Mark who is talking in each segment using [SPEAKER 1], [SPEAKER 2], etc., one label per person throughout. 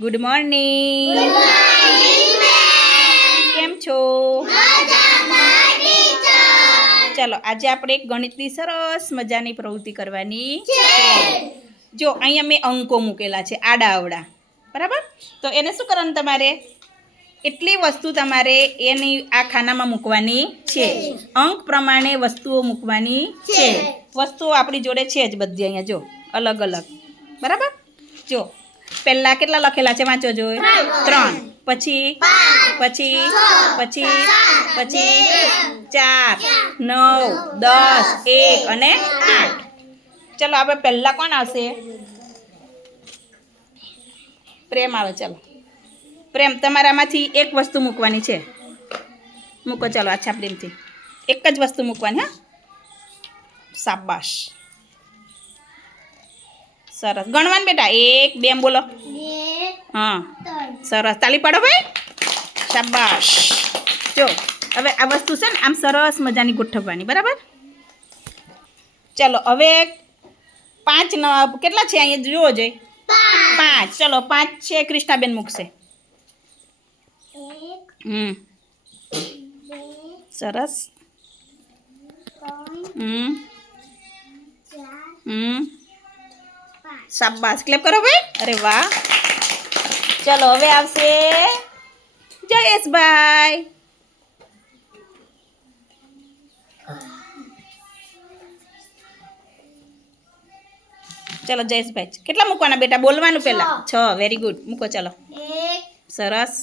[SPEAKER 1] Good morning કેમ છો? ચાલો આજે આપણે એક ગણિતની સરસ મજાની પ્રવૃત્તિ કરવાની છે. જો અહીંયા મેં અંકો મૂકેલા છે આડા અવડા બરાબર? તો એને શું કરવાનું તમારે? એટલી વસ્તુ તમારે એની આ ખાનામાં મૂકવાની છે. અંક પ્રમાણે વસ્તુઓ મૂકવાની છે. વસ્તુઓ આપણી જોડે છે જ બધી અહીંયા જો. અલગ અલગ. બરાબર? જો પહેલા કેટલા લખેલા છે? વાંચો જો ત્રણ. પછી? પછી? પછી? પછી? ચાર. નવ. દસ. એક અને આઠ. ચલો આપણે પહેલા કોણ આવશે? પ્રેમ આવે ચલો. પ્રેમ તમારામાંથી એક વસ્તુ મૂકવાની છે. મૂકો ચલો આછા પ્રેમથી. એક જ વસ્તુ મૂકવાની હા? શાબાશ. સરસ. ગણવાન બેટા એક બે બોલો. હા. સરસ. તાલી પાડો ભાઈ. શાબાશ. જો હવે આ વસ્તુ છે ને આમ સરસ મજાની ગોઠવવાની બરાબર? ચલો હવે પાંચ ન કેટલા છે અહીંયા? જોવો જોઈએ પાંચ. ચલો પાંચ છે કૃષ્ણાબેન મૂકશે. હમ. સરસ. હમ. હમ. શાબાશ ક્લેપ કરો ભાઈ અરે વાહ ચલો હવે આવશે જયેશભાઈ ચલો જયેશભાઈ કેટલા મૂકવાના બેટા બોલવાનું પહેલા છ વેરી ગુડ મૂકો ચલો
[SPEAKER 2] એક
[SPEAKER 1] સરસ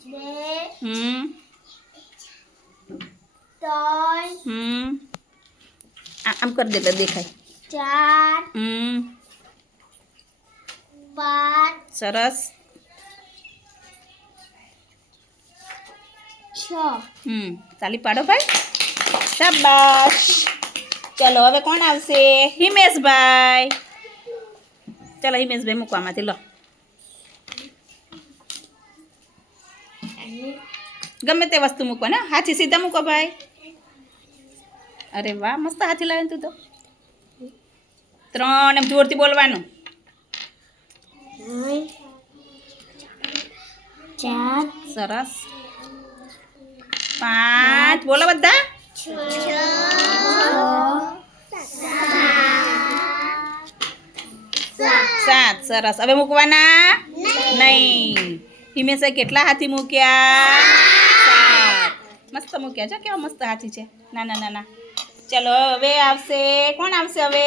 [SPEAKER 2] બે
[SPEAKER 1] હમ
[SPEAKER 2] ત્રણ
[SPEAKER 1] હમ આ- આમ કરી દે એટલે દેખાય
[SPEAKER 2] ચાર
[SPEAKER 1] હમ.
[SPEAKER 2] પાંચ
[SPEAKER 1] સરસ.
[SPEAKER 2] છ.
[SPEAKER 1] હમ. તાલી પાડો ભાઈ. શાબાશ. ચલો હવે કોણ આવશે? હિમેશભાઈ. ચલો હિમેશભાઈ મૂકવામાંથી લો. ગમે તે વસ્તુ મૂકો ને હાથી સીધા મૂકો ભાઈ. અરે વાહ મસ્ત હાથી લાવે તું તો. ત્રણ એમ જોરથી બોલવાનું. સરસ. પાંચ. બોલો બધા. સાત. સરસ. હવે મૂકવાના? નહીં. હિમેશે કેટલા હાથી મૂક્યા? સાત. મસ્ત મૂક્યા. છે કેવા મસ્ત હાથી છે. ના ના ના ના. ચલો હવે આવશે. કોણ આવશે હવે?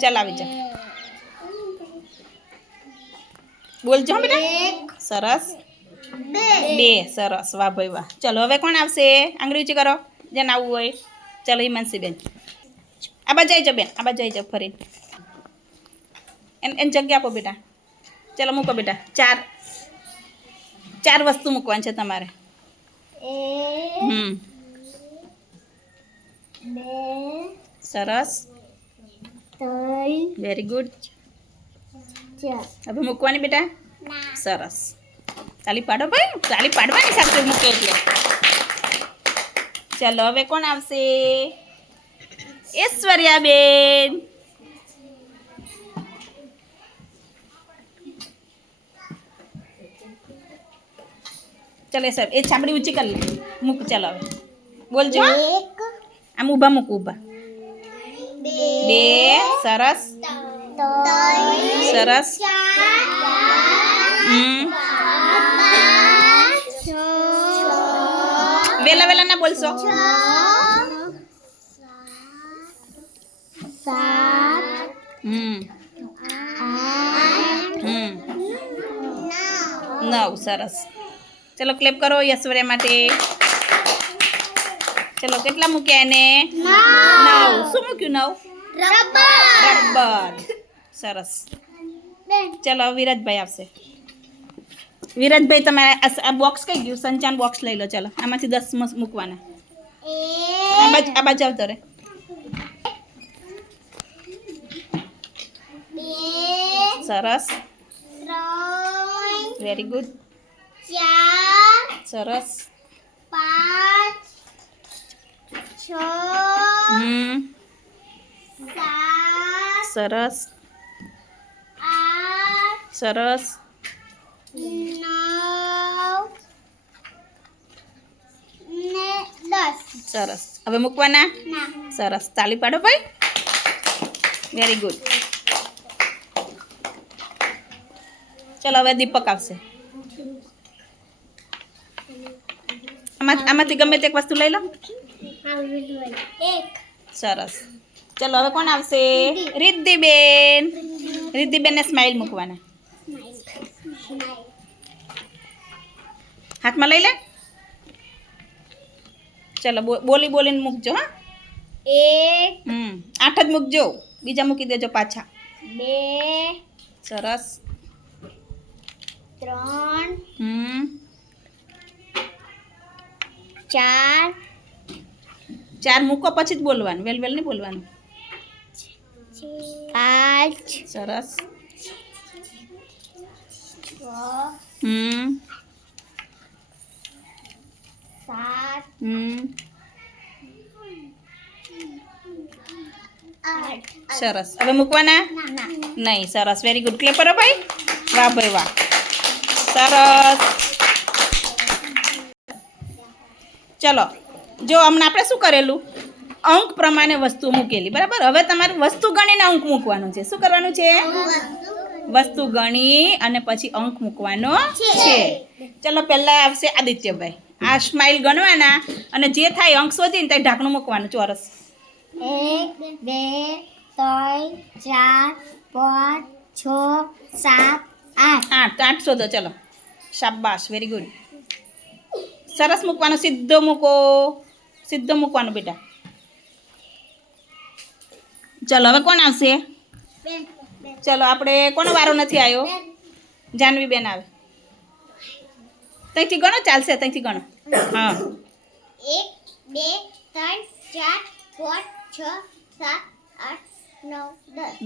[SPEAKER 1] ચાલ આવી જા. બોલજો બેટા. સરસ.
[SPEAKER 2] બે.
[SPEAKER 1] સરસ. વાહ ભાઈ વાહ. ચલો હવે કોણ આવશે? આંગળી ઊંચી કરો. જેને આવવું હોય. ચલો હિમાંશી બેન આ બાજુ આવી જાઓ બેન. આ બાજુ આવી જાઓ ફરી એને એમ જગ્યા આપો બેટા. ચલો મૂકો બેટા. ચાર. ચાર વસ્તુ મૂકવાની છે તમારે. હમ. સરસ.
[SPEAKER 2] ત્રણ
[SPEAKER 1] વેરી ગુડ
[SPEAKER 2] ચાર
[SPEAKER 1] હવે મૂકવાની બેટા સરસ તાલી પાડો ભાઈ તાલી પાડવાની સાથે મૂકે એટલે ચાલો હવે કોણ આવશે ઐશ્વર્યાબેન ચાલો સર એ ચામડી ઊંચી કરી લે મૂક ચાલો હવે બોલજો હો.
[SPEAKER 2] એક
[SPEAKER 1] આમ ઊભા મૂક ઊભા
[SPEAKER 2] બે
[SPEAKER 1] સરસ. સરસ. વેલા વેલા ના બોલશો. હમ. હમ. નવ સરસ. ચલો ક્લેપ કરો યશ્વર્યા માટે. ચલો કેટલા મૂક્યા એને? નવ. શું મૂક્યું નવ? રબર સરસ ચલો વિરાજભાઈ આવશે વિરાજભાઈ તમે આ- આ બોક્સ કઈ ગયું સંચાન બોક્સ લઈ લો ચલો આમાંથી દસ મસ- મૂકવાના આ બાજુ આ બાજુ આવતો રે
[SPEAKER 2] બે
[SPEAKER 1] સરસ
[SPEAKER 2] ત્રણ
[SPEAKER 1] વેરી ગુડ
[SPEAKER 2] ચાર
[SPEAKER 1] સરસ
[SPEAKER 2] પાંચ છ
[SPEAKER 1] હમ
[SPEAKER 2] સાત
[SPEAKER 1] સરસ. સરસ. સરસ. હવે મૂકવાના? સરસ. તાલી પાડો ભાઈ. વેરી ગુડ ચલો હવે દીપક આવશે. આમાં આમાંથી ગમે તે એક વસ્તુ લઈ લો. સરસ. ચલો હવે કોણ આવશે? રિદ્ધિબેન. રિદ્ધિબેનને સ્માઇલ મૂકવાના. હાથમાં લઈ લે. ચલો બોલી બોલીને મૂકજો હા?
[SPEAKER 2] એક
[SPEAKER 1] હમ આઠ જ મૂકજો. બીજા મૂકી દેજો પાછા.
[SPEAKER 2] બે
[SPEAKER 1] સરસ.
[SPEAKER 2] ત્રણ
[SPEAKER 1] હમ.
[SPEAKER 2] ચાર
[SPEAKER 1] ચાર મૂકો પછી જ બોલવાનું. વેલ વેલ નહીં બોલવાનું.
[SPEAKER 2] પાંચ
[SPEAKER 1] સરસ હમ
[SPEAKER 2] સાત
[SPEAKER 1] હમ સરસ હવે મૂકવાના? નહીં સરસ વેરી ગુડ ક્લેપ કરો ભાઈ? વાહ ભાઈ વાહ. સરસ ચલો. જો હમણાં આપણે શું કરેલું? અંક પ્રમાણે વસ્તુ મૂકેલી. બરાબર? હવે તમારે વસ્તુ ગણીને અંક મૂકવાનું છે. શું કરવાનું છે? વસ્તુ ગણી અને પછી અંક મૂકવાનો છે. ચલો પહેલાં આવશે આદિત્યભાઈ. આ સ્માઇલ ગણવાના અને જે થાય અંક શોધીને ત્યાં ઢાંકણું મૂકવાનું. ચોરસ.
[SPEAKER 2] એક બે ત્રણ ચાર પાંચ છ સાત આઠ.
[SPEAKER 1] આઠ. આઠ શોધો. ચલો. શાબાશ. વેરી ગુડ સરસ મૂકવાનો. સીધો મૂકો. સીધો મૂકવાનો બેટા. ચલો હવે કોણ આવશે? ચલો આપણે કોનો વારો નથી આવ્યો? જાનવી બેન આવે. ત્યાંથી ગણો ચાલશે ત્યાંથી ગણો. હા.
[SPEAKER 2] એક બે ત્રણ ચાર પાંચ છ સાત આઠ નવ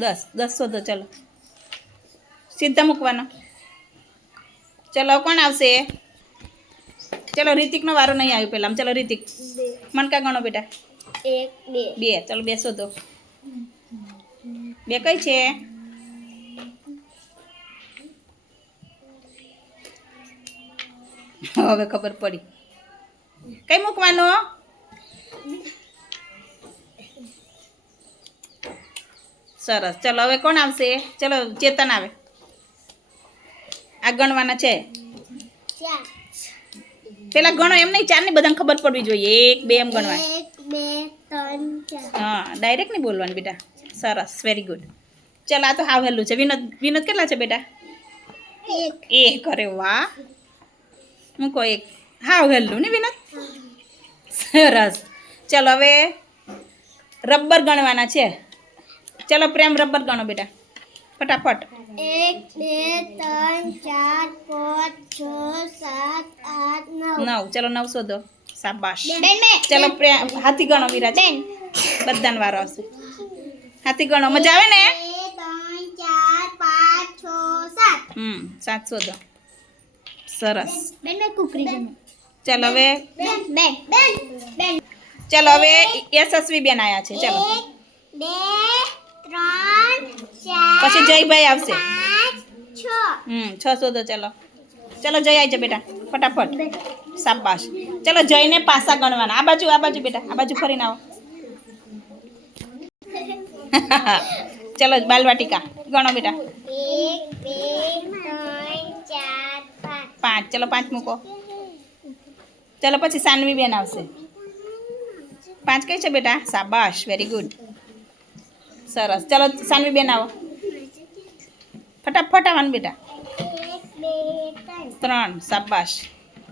[SPEAKER 2] દસ.
[SPEAKER 1] દસ શોધો ચલો. સીધા મૂકવાનો. ચલો કોણ આવશે? ચલો રિતિકનો વારો નહીં આવ્યો પહેલાં. ચલો રિતિક. મનકા ગણો બેટા.
[SPEAKER 2] એક બે.
[SPEAKER 1] બે ચલો બે શોધો. બે કઈ છે? હવે ખબર પડી. કઈ મૂકવાનો? સરસ. ચલો હવે કોણ આવશે? ચલો ચેતન આવે. આ ગણવાના છે. પેલા ગણો એમ નહીં ચાર ચારની બધાને ખબર પડવી જોઈએ. એક બે એમ
[SPEAKER 2] ચાર
[SPEAKER 1] હા ડાયરેક્ટ નહીં બોલવાનું બેટા. સરસ વેરી ગુડ ચાલ આ તો હાવ હેલું છે. વિનોદ વિનોદ કેટલા છે બેટા?
[SPEAKER 2] એક.
[SPEAKER 1] અરે વાહ. મૂકો એક. હાવ હેલું ને વિનોદ? સરસ. ચાલો હવે રબર ગણવાના છે. ચાલો પ્રેમ રબર ગણો બેટા. ફટાફટ.
[SPEAKER 2] એક બે ત્રણ ચાર પાંચ છ સાત આઠ નવ.
[SPEAKER 1] નવ. ચાલો નવ શોધો શાબાશ. ચાલો પ્રેમ હાથી ગણો વિરાજ.
[SPEAKER 2] બેન.
[SPEAKER 1] બધાને વારો આવશે. હાથી ગણો, મજા આવે ને? સાતસો શોધો સરસ. ચલો હવે ચલો હવે યશસ્વી બેન આયા છે, ચલો. પછી જયભાઈ આવશે. હમ, છસો તો ચાલો. ચલો, જય આવી જા બેટા, ફટાફટ. સાબાશ ચલો જઈને પાસા ગણવાના. આ બાજુ આ બાજુ બેટા, આ બાજુ ફરીને આવો. ચલો બાલવાટિકા. ગણો બેટા.
[SPEAKER 2] પાંચ,
[SPEAKER 1] ચલો પાંચ મૂકો. ચલો પછી સાનવી બેન આવશે. પાંચ કઈ છે બેટા? સાબાશ વેરી ગુડ સરસ. ચલો સાનવી બેન આવો. ફટાફટ આવવાનું બેટા.
[SPEAKER 2] ત્રણ.
[SPEAKER 1] સાબાશ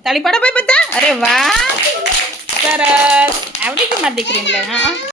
[SPEAKER 1] તાળી પાડો ભાઈ બધા. અરે વાહ. સરસ. આવડી ગઈ મારી દીકરીને હા.